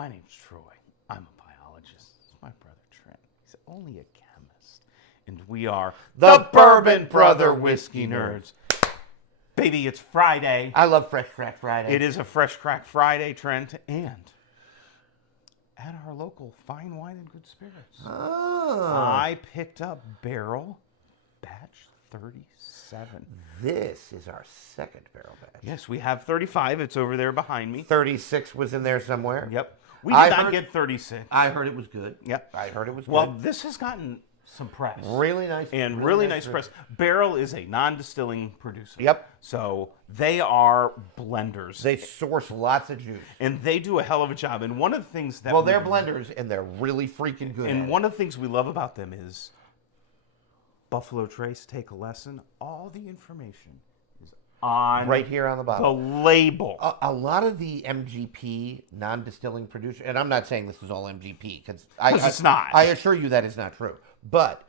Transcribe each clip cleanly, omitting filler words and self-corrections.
My name's Troy. I'm a biologist. It's my brother Trent. He's only a chemist. And we are the Bourbon Brother Whiskey Nerds. Baby, it's Friday. I love Fresh Crack Friday. It is a Fresh Crack Friday, Trent. And at our local Fine Wine and Good Spirits, I picked up Barrell Batch 37. This is our second barrel batch. Yes, we have 35. It's over there behind me. 36 was in there somewhere. Yep. We did not get 36. I heard it was good. Yep. I heard it was good. Well, this has gotten some press. Really nice. And really nice press. Barrell is a non-distilling producer. Yep. So they are blenders. They source lots of juice. And they do a hell of a job. And one of the things that... Well, they're blenders, and they're really freaking good. And one of the things we love about them is Buffalo Trace, take a lesson. All the information is on... right here on the bottle. The label. A lot of the MGP non-distilling producers, and I'm not saying this is all MGP, because it's not. I assure you that is not true. But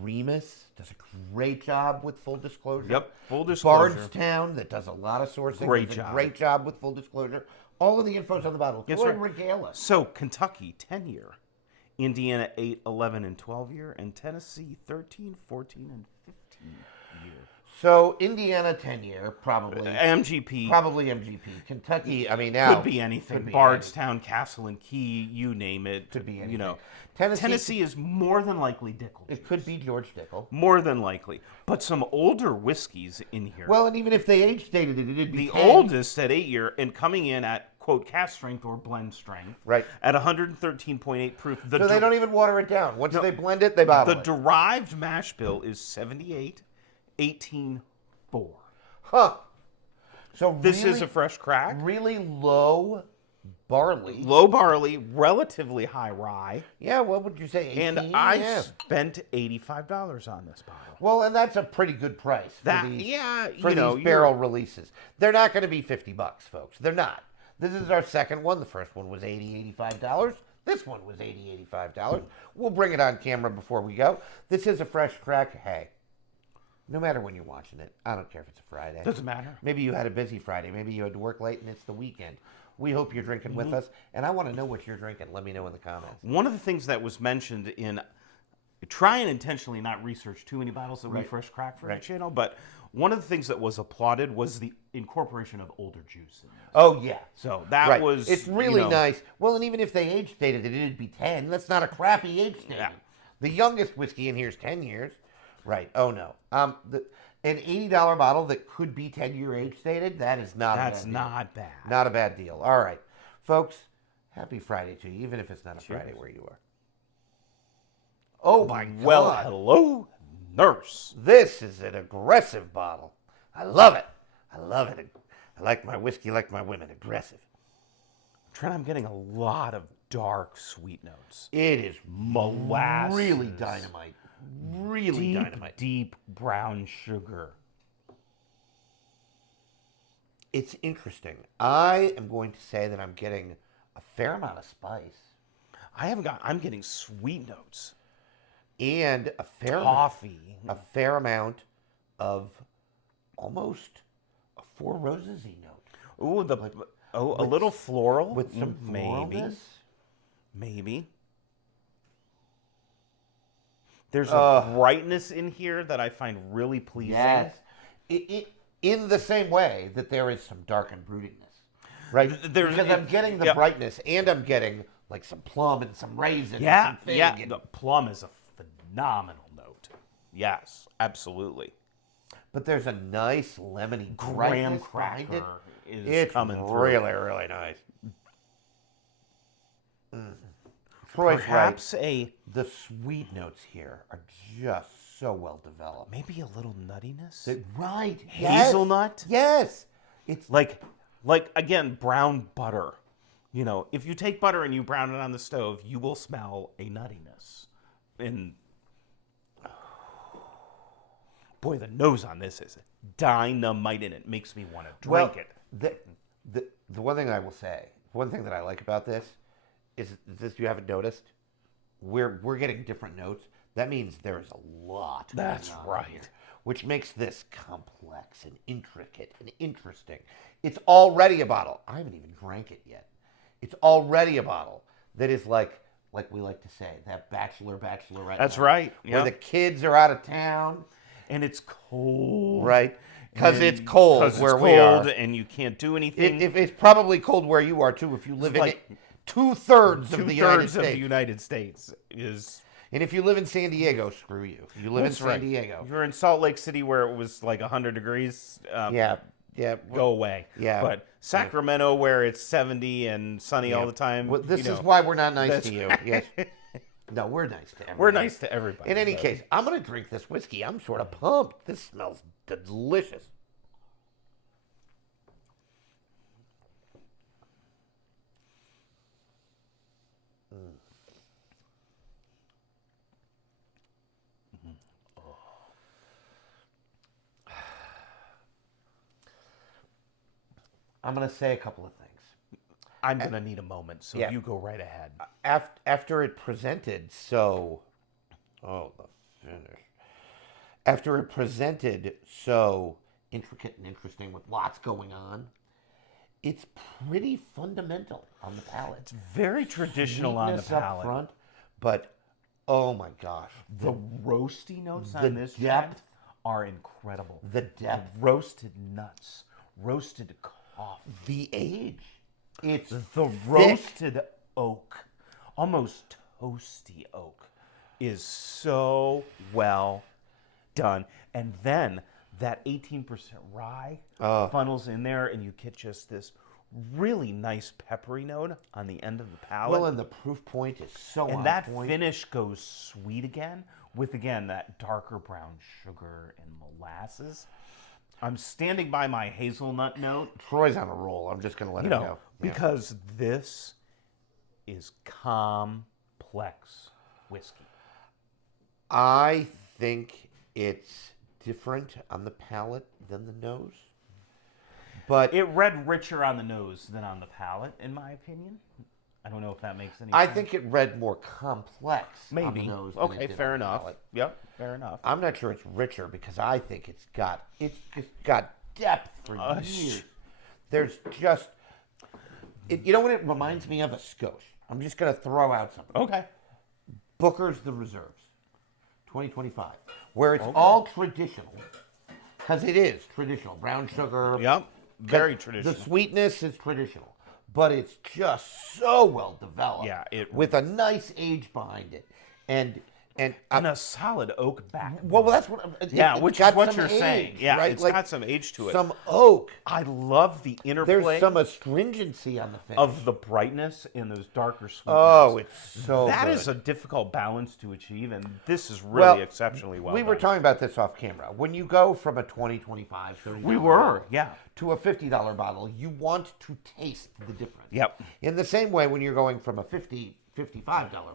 Remus does a great job with full disclosure. Yep, full disclosure. Bardstown, that does a lot of sourcing, Great does job. a great job with full disclosure. All of the info's on the bottle. Yes, Go sir. ahead and regale us. So Kentucky, 10-year. Indiana, 8, 11, and 12-year. And Tennessee, 13, 14, and 15-year. So Indiana 10-year, probably. MGP. Probably MGP. Kentucky, I mean now. Could be anything. Could be Bardstown, Castle and Key, you name it. Could be anything. You know, Tennessee is more than likely Dickel. It could be George Dickel. More than likely. But some older whiskeys in here. Well, and even if they age stated it, it'd be the 10. oldest at 8-year and coming in at, quote, cast strength or blend strength. Right. At 113.8 proof. So they don't even water it down. Once they blend it, they bottle The it. derived mash bill is 78, 18, 4. Huh. So This really, is a fresh crack. really low barley. Low barley, relatively high rye. Yeah, what would you say? 18? And I Yeah. spent $85 on this bottle. Well, and that's a pretty good price for That these, you know, these barrel releases. They're not going to be $50, folks. They're not. This is our second one. The first one was $80, $85. This one was $80, $85. We'll bring it on camera before we go. This is a fresh crack. Hey, no matter when you're watching it, I don't care if it's a Friday. Doesn't matter. Maybe you had a busy Friday. Maybe you had to work late and it's the weekend. We hope you're drinking with us. And I want to know what you're drinking. Let me know in the comments. One of the things that was mentioned in, try and intentionally not research too many bottles that we fresh crack for our channel, but one of the things that was applauded was the incorporation of older juice in this. Oh, yeah. So that was... It's really nice. Well, and even if they age stated it, it'd be 10. That's not a crappy age stated. Yeah. The youngest whiskey in here is 10 years. Right. Oh, no. An $80 bottle that could be 10-year age stated, that is not a bad deal. That's not bad. Not a bad deal. All right. Folks, happy Friday to you, even if it's not a Friday where you are. Oh, my God. Well, hello, nurse. This is an aggressive bottle. I love it. I love it. I like my whiskey like my women. Aggressive. Trent, I'm getting a lot of dark sweet notes. It is Molasses. really dynamite. Really dynamite. Deep brown sugar. It's interesting. I am going to say that I'm getting a fair amount of spice. I'm getting sweet notes. And a fair Coffee. a fair amount of almost a Four Roses-y note. Ooh, a little floral With some floralness. Maybe. There's a brightness in here that I find really pleasing. Yes. In the same way that there is some dark and broodiness. Right? Because I'm getting the brightness and I'm getting like some plum and some raisin and some fig. Yeah, the plum is a phenomenal note. Yes, absolutely. But there's a nice lemony Graham brightness behind it. cracker is It's coming through. really, really nice. Troy's Perhaps right. The sweet notes here are just so well developed. maybe a little nuttiness. Right. Hazelnut? Yes. It's Like again, brown butter. You know, if you take butter and you brown it on the stove, you will smell a nuttiness. And boy, the nose on this is dynamite, and it makes me want to drink it. The one thing I will say, one thing that I like about this is this, you haven't noticed, we're getting different notes. That means there's a lot. That's going on right. here, which makes this complex and intricate and interesting. It's already a bottle. I haven't even drank it yet. It's already a bottle that is like we like to say, that bachelorette. That's night, right. Where Yeah. the kids are out of town. And it's cold. Right. Because And- it's cold 'cause where it's we are. cold and you can't do anything. If it's probably cold where you are too. If you live in like 2/3 of the United Two-thirds of States. the United States is... And if you live in San Diego, screw you. You live That's in right. San Diego. You're in Salt Lake City where it was like 100 degrees. Yeah. Go away. Yeah. But Sacramento where it's 70 and sunny all the time. Well, this you is know, why we're not nice that's to you. Yes. No, we're nice to everybody. we're nice to everybody. In any though. case, I'm going to drink this whiskey. I'm sort of pumped. This smells delicious. I'm going to say a couple of things. I'm going to need a moment, so Yeah. you go right ahead. After it presented so... Oh, the finish. After it presented so intricate and interesting with lots going on, it's pretty fundamental on the palate. It's very traditional on the Sweetness up palate. front, but oh my gosh, The roasty notes the on this depth. blend are incredible. the depth, Roasted nuts, roasted coffee, the age. It's the roasted oak, almost toasty oak, is so well done. And then that 18% rye funnels in there, and you get just this really nice peppery note on the end of the palate. well, and the proof point is so on and that point. finish goes sweet again with, again, that darker brown sugar and molasses. I'm standing by my hazelnut note, Troy's on a roll. I'm just gonna let you him know, go. because this is complex whiskey. I think it's different on the palate than the nose, but It read richer on the nose than on the palate, in my opinion. I don't know if that makes any I sense. think it read more complex on the Maybe. nose. than it Okay, did fair on the enough. palate. Yep, fair enough. I'm not sure it's richer because I think it's just got depth for years. There's just, you know what it reminds me of? A Scotch. I'm just gonna throw out something. Okay. Booker's The Reserves, 2025, where it's all traditional, because it is traditional. Brown sugar. Yep, very The traditional. sweetness is traditional, but it's just so well developed. Yeah, with a nice age behind it, and And a solid oak back. well, that's what. Yeah, it's which is got what some you're saying. age, Yeah, right? it's Like got some age to it. some oak. I love the interplay There's some astringency on the finish. of the brightness and those darker sweetness. Oh, it's so That good. is a difficult balance to achieve, and this is really Well, exceptionally well we were done. talking about this off camera. When you go from a $20, $25, $30 We were, bottle yeah. to a $50 bottle, you want to taste the difference. Yep. In the same way, when you're going from a $55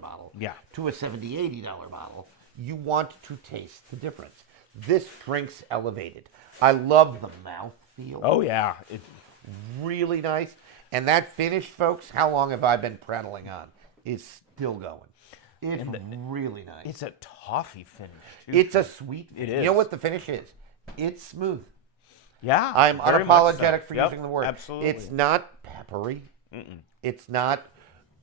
bottle Yeah. to a $70, $80 bottle, you want to taste the difference. This drink's elevated. I love the mouth feel. Oh, yeah. Really nice. And that finish, folks, how long have I been prattling on? Is still going. It's really nice. It's a toffee finish, too. It's a sweet. It You is. know what the finish is? It's smooth. Yeah. I'm very much so. unapologetic for Yep, using the word. Absolutely. It's not peppery. It's not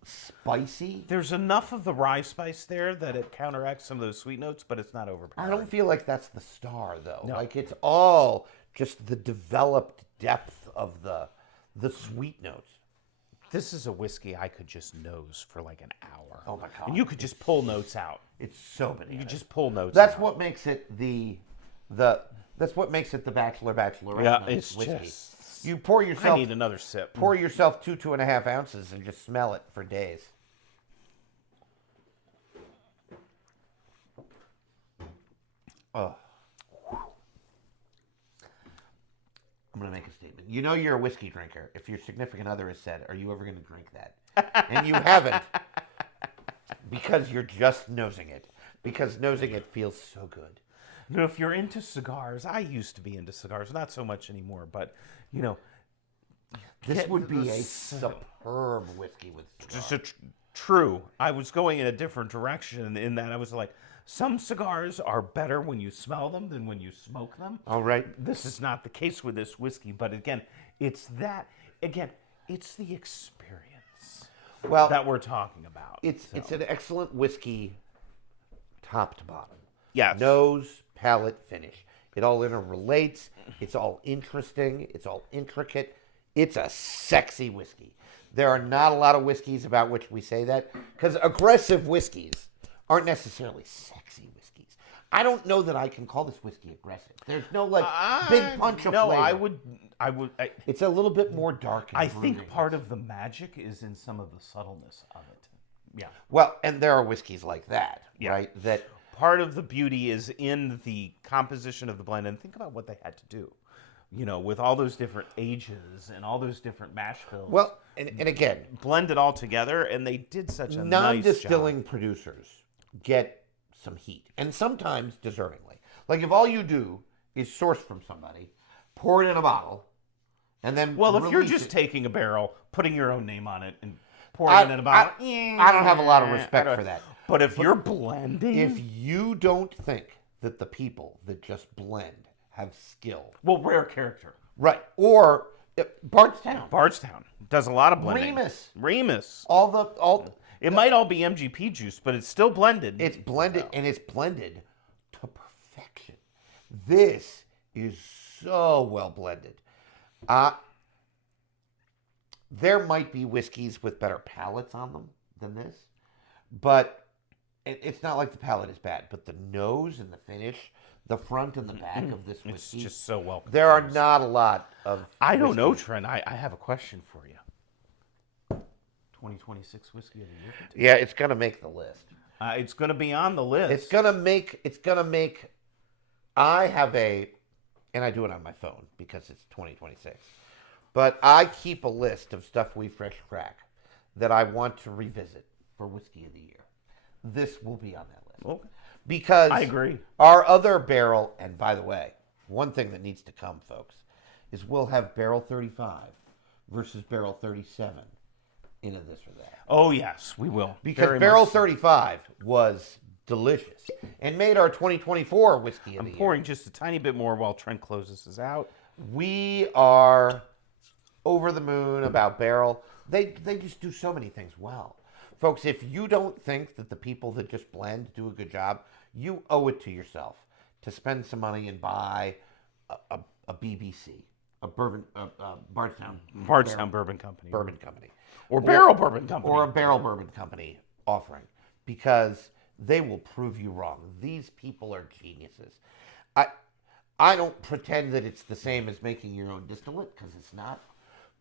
spicy. There's enough of the rye spice there that it counteracts some of those sweet notes, but it's not I overpowering. don't feel like that's the star though. No. Like it's all just the developed depth of the sweet notes. This is a whiskey I could just nose for like an hour. Oh my God. And you could just pull notes out. It's so bananas. You could just pull notes That's out. what makes it the Bachelorette Yeah, night it's whiskey. just... You pour I yourself need another sip. pour yourself 2.5 ounces and just smell it for days. Oh. I'm going to make a statement. You know you're a whiskey drinker if your significant other has said, "Are you ever going to drink that?" And you haven't because you're just nosing it. Because nosing it feels so good. You know, if you're into cigars, I used to be into cigars, not so much anymore, but, you know, This Get would be a this- superb whiskey with just cigars. true. I was going in a different direction in that I was like, some cigars are better when you smell them than when you smoke them. All right. This is not the case with this whiskey, but again, it's the experience. that we're talking about. It's an excellent whiskey, top to bottom. Yes. Nose, palate, finish. It all interrelates. It's all interesting. It's all intricate. It's a sexy whiskey. There are not a lot of whiskeys about which we say that, because aggressive whiskeys aren't necessarily sexy whiskeys. I don't know that I can call this whiskey aggressive. There's no big punch of flavor. I would. It's a little bit more dark. I think part of the magic is in some of the subtleness of it. Yeah. Well, and there are whiskeys like that, right? That part of the beauty is in the composition of the blend, and think about what they had to do. With all those different ages and all those different mash bills. Well, and again, blend it all together, and they did such a nice job. Non-distilling producers get some heat, and sometimes deservingly. Like if all you do is source from somebody, pour it in a bottle, and then if you're just taking a barrel, putting your own name on it, and pouring it in a bottle, I don't have a lot of respect for that. But if you're blending, if you don't think that the people that just blend have skill. Well, Rare Character. Right. Or Bardstown. Bardstown does a lot of blending. Remus. It might all be MGP juice, but it's still blended. It's blended, and it's blended to perfection. This is so well blended. There might be whiskeys with better palates on them than this, but it's not like the palate is bad. But the nose and the finish, the front and the back of this whiskey, it's just so well composed. There are not a lot of I don't know, Trent. I have a question for you. 2026 whiskey of the year. Yeah, it's gonna make the list. It's gonna be on the list. It's gonna make. I have and I do it on my phone because it's 2026. But I keep a list of stuff we fresh crack that I want to revisit for whiskey of the year. This will be on that list. Okay. Because I agree. Our other barrel, and by the way, one thing that needs to come, folks, is we'll have barrel 35 versus barrel 37 in a this or that. Oh, yes, we will. Because barrel 35 was delicious and made our 2024 whiskey of the year. I'm pouring just a tiny bit more while Trent closes this out. We are over the moon about Barrel. They just do so many things well. Folks, if you don't think that the people that just blend do a good job, you owe it to yourself to spend some money and buy a BBC, a Bourbon, Bardstown Bourbon Company. Bourbon Company. Or Barrel Bourbon Company. Or a Barrel Bourbon Company offering, because they will prove you wrong. These people are geniuses. I don't pretend that it's the same as making your own distillate, because it's not.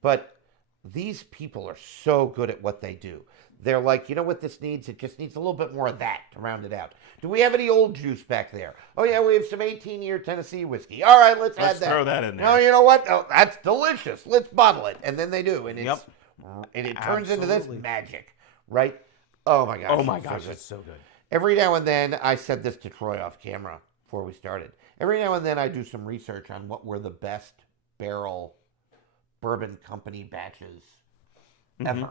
But these people are so good at what they do. They're like, you know what this needs? It just needs a little bit more of that to round it out. Do we have any old juice back there? Oh, yeah, we have some 18-year Tennessee whiskey. All right, let's add that. Throw that in there. No, you know what? Oh, that's delicious. Let's bottle it. And then they do. And it turns into this magic, right? Oh, my gosh. Oh, my gosh, it's so good. Every now and then, I said this to Troy off camera before we started. Every now and then, I do some research on what were the best barrel bourbon company batches ever.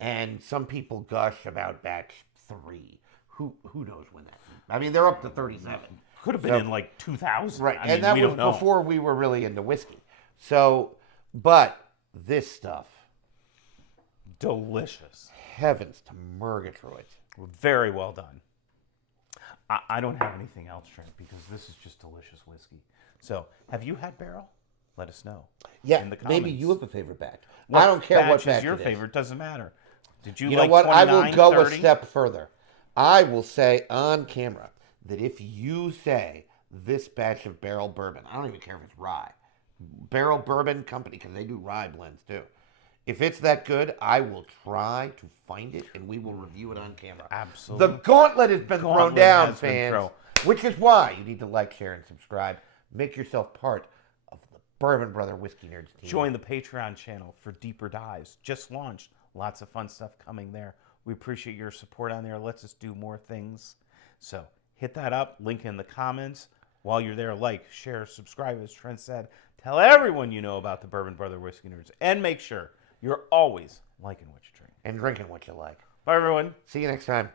And some people gush about batch 3. Who knows when that? I mean, they're up to 37. Could have been in like 2000. Right, and that was before we were really into whiskey. So, but this stuff, delicious. Heavens to Murgatroyd. Very well done. I don't have anything else, Trent, because this is just delicious whiskey. So, have you had Barrel? Let us know. Yeah, in the comments. Maybe you have a favorite batch. I don't care what batch is your it is. favorite. Doesn't matter. Did you know like what? I will 29, go 30? a step further. I will say on camera that if you say this batch of Barrel Bourbon, I don't even care if it's rye, Barrel Bourbon Company, because they do rye blends too. If it's that good, I will try to find it and we will review it on camera. Absolutely. The gauntlet has been thrown down, fans. Which is why you need to like, share, and subscribe. Make yourself part of the Bourbon Brother Whiskey Nerds team. Join the Pateron channel for deeper dives. Just launched. Lots of fun stuff coming there. We appreciate your support on there. Lets us do more things. So hit that up. Link in the comments. While you're there, like, share, subscribe, as Trent said. Tell everyone you know about the Bourbon Brother Whiskey Nerds. And make sure you're always liking what you drink. And drinking what you like. Bye, everyone. See you next time.